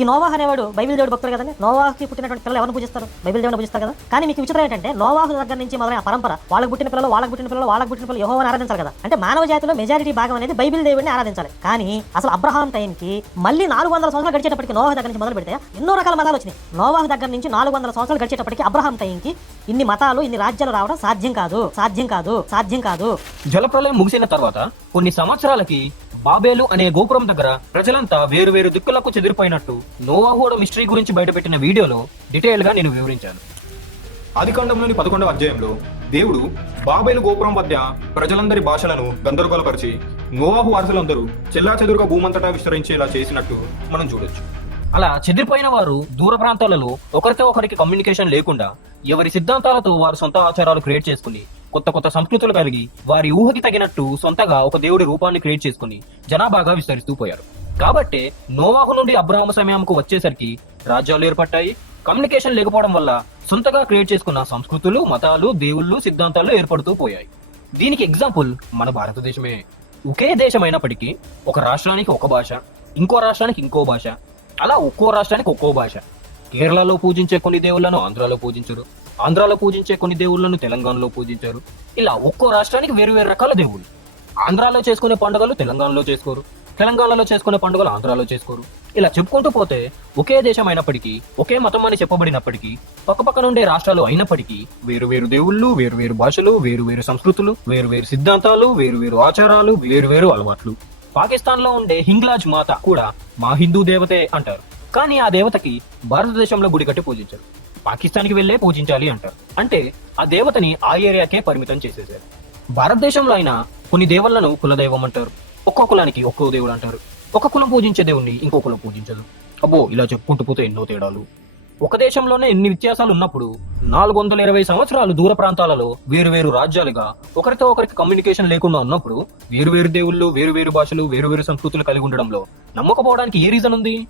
ఈ నోవాహ్ అనేవాడు బైబిల్ దేవుడు భక్తుడు కదండి. నోవాహ్కి పుట్టినటువంటి పిల్లలు ఎవరిని పూజిస్తారు? బైబిల్ దేవుడిని పూజిస్తారు కదా? కానీ మీకు విచిత్రం ఏంటంటే నోవాహు దగ్గర నుంచి మొదలైన పరంపర వాళ్ళకు పుట్టిన పిల్లలు వాళ్ళకు పుట్టిన పిల్లలు వాళ్ళకు పుట్టిన పిల్లలు యెహోవాని ఆరాధించాలి కదా. అంటే మానవ జాతిలో మెజారిటీ భాగం అనేది బైబిల్ దేవుడిని ఆరాధించాలి. కానీ అసలు అబ్రహాం టైంకి మళ్ళీ నాలుగు వందల సంవత్సరాలు గడిచేటప్పటికి నోవాహ్ దగ్గర నుంచి మొదలు పెడితే ఎన్నో రకాల మతాలు వచ్చినాయి. నోవాహ్ దగ్గర నుంచి నాలుగు వందల సంవత్సరాలు గడిచేటప్పటికి అబ్రహాం టైంకి ఇన్ని మతాలు ఇన్ని రాజ్యాలు రావడం సాధ్యం కాదు. సాధ్యం కాదు. సాధ్యం కాదు. జలప్రలయం ముగిసిన తర్వాత కొన్ని సంవత్సరాలకి బాబేలు అనే గోపురం దగ్గర ప్రజలంతా వేరు వేరు దిక్కులకు చెదిరిపోయినట్టు నోవాహుడు మిస్టరీ గురించి బయటపెట్టిన వీడియోలో డీటెయిల్గా నేను వివరించాను. ఆదికాండంలోని పదకొండవ అధ్యాయంలో దేవుడు బాబేలు గోపురం వద్ద ప్రజలందరి భాషలను గందరగోళపరిచి నోవాహు వారసులందరూ చెల్లా చెదురుగా భూమంతటా విస్తరించేలా చేసినట్టు మనం చూడొచ్చు. అలా చెదిరిపోయిన వారు దూర ప్రాంతాలలో ఒకరితో ఒకరికి కమ్యూనికేషన్ లేకుండా ఎవరి సిద్ధాంతాలతో వారు సొంత ఆచారాలు క్రియేట్ చేసుకుని కొత్త కొత్త సంస్కృతులు కలిగి వారి ఊహకి తగినట్టు సొంతగా ఒక దేవుడి రూపాన్ని క్రియేట్ చేసుకుని జనాభాగా విస్తరిస్తూ పోయారు. కాబట్టి నోవాహు నుండి అబ్రాహ్మ సమయంకు వచ్చేసరికి రాజ్యాలు ఏర్పడ్డాయి. కమ్యూనికేషన్ లేకపోవడం వల్ల సొంతగా క్రియేట్ చేసుకున్న సంస్కృతులు మతాలు దేవుళ్ళు సిద్ధాంతాలు ఏర్పడుతూ పోయాయి. దీనికి ఎగ్జాంపుల్ మన భారతదేశమే. ఒకే దేశం అయినప్పటికీ ఒక రాష్ట్రానికి ఒక భాష ఇంకో రాష్ట్రానికి ఇంకో భాష అలా ఒక్కో రాష్ట్రానికి ఒక్కో భాష. కేరళలో పూజించే కొన్ని దేవుళ్ళను ఆంధ్రాలో పూజించరు. ఆంధ్రాలో పూజించే కొన్ని దేవుళ్ళను తెలంగాణలో పూజించారు. ఇలా ఒక్కో రాష్ట్రానికి వేరు వేరు రకాల దేవుళ్ళు. ఆంధ్రాలో చేసుకునే పండుగలు తెలంగాణలో చేసుకోరు. తెలంగాణలో చేసుకునే పండుగలు ఆంధ్రాలో చేసుకోరు. ఇలా చెప్పుకుంటూ పోతే ఒకే దేశం అయినప్పటికీ ఒకే మతం అని చెప్పబడినప్పటికీ పక్కపక్క నుండే రాష్ట్రాలు అయినప్పటికీ వేరు వేరు దేవుళ్ళు వేరు వేరు భాషలు వేరు వేరు సంస్కృతులు వేరు వేరు సిద్ధాంతాలు వేరు వేరు ఆచారాలు వేరు వేరు అలవాట్లు. పాకిస్తాన్లో ఉండే హింగ్లాజ్ మాత కూడా మా హిందూ దేవతే అంటారు. కానీ ఆ దేవతకి భారతదేశంలో గుడి కట్టి పూజించారు. పాకిస్తాన్కి వెళ్ళే పూజించాలి అంటారు. అంటే ఆ దేవతని ఆ ఏరియాకే పరిమితం చేసేసారు భారతదేశంలో అయినా కొన్ని దేవుళ్ళను కులదైవం అంటారు. ఒక్కో కులానికి ఒక్కో దేవుడు అంటారు. ఒక కులం పూజించే దేవుణ్ణి ఇంకో కులం పూజించదు. అబ్బో ఇలా చెప్పుకుంటూ పోతే ఎన్నో తేడాలు. ఒక దేశంలోనే ఎన్ని వ్యత్యాసాలు ఉన్నప్పుడు నాలుగు వందల ఇరవై సంవత్సరాలు దూర ప్రాంతాలలో వేరు వేరు రాజ్యాలుగా ఒకరితో ఒకరికి కమ్యూనికేషన్ లేకుండా ఉన్నప్పుడు వేరు వేరు దేవుళ్ళు వేరు వేరు భాషలు వేరు వేరు సంస్కృతులు కలిగి ఉండడంలో నమ్మకపోవడానికి ఏ రీజన్ ఉంది?